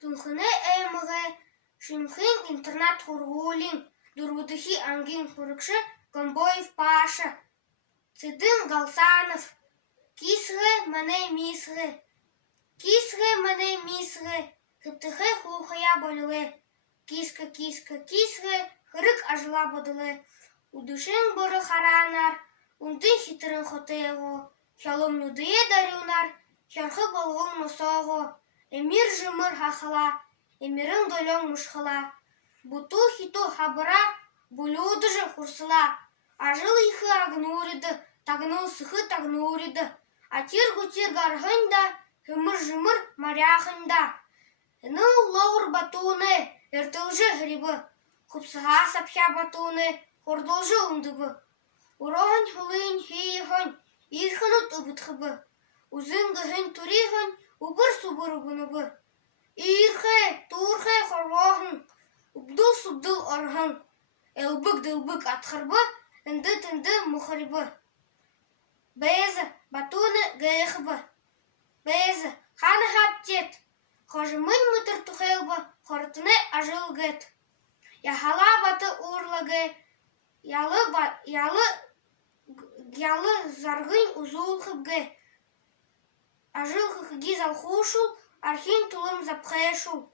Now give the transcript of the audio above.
Тунхыне эмыгы, шимхин интернат хургулин, дурбудыхи ангин хурыкшы, Комбоев Паша, Цидын Галсанов, кисгы мане мисгы, кисгы мане мисгы, хыптыхы хухая болылы, киска, кисгы, хырык ажыла бодылы, удышын боры харанар, унтын хитрын хотего, хялым нудые дарюнар, хярхы болгон мосого, эмир жымыр хахала, эмирын долен мушхала, буту хиту хабыра, булюдыжы хурсыла, ажыл ихы агнуриды, тагныл сыхы тагнуриды, атир-гутир гархында, хымыр-жымыр маряхында. Ныл лоғыр батуны, эртылжы грибы, хупсыға сапхя батуны, хордылжы ундыбы. Урохын хулын хейхын, ирхынут убытхыбы, узынгыхын турихын, убыр-субыр убыныбы. Ирхы, турхы хорвохын, убдыл-субдыл орхын, элбык-дылбык атхырбы, инды-тынды мухарибы. Бейзы, батуны гейхыбы. Бейзы, ханы хаптет, хожымын мытыр тухелбы, хортыны ажылгет. Яхала баты урлагы, ялы заргын узулхыбгы. Ажылхы гизал хушул, архин тулым запхешул.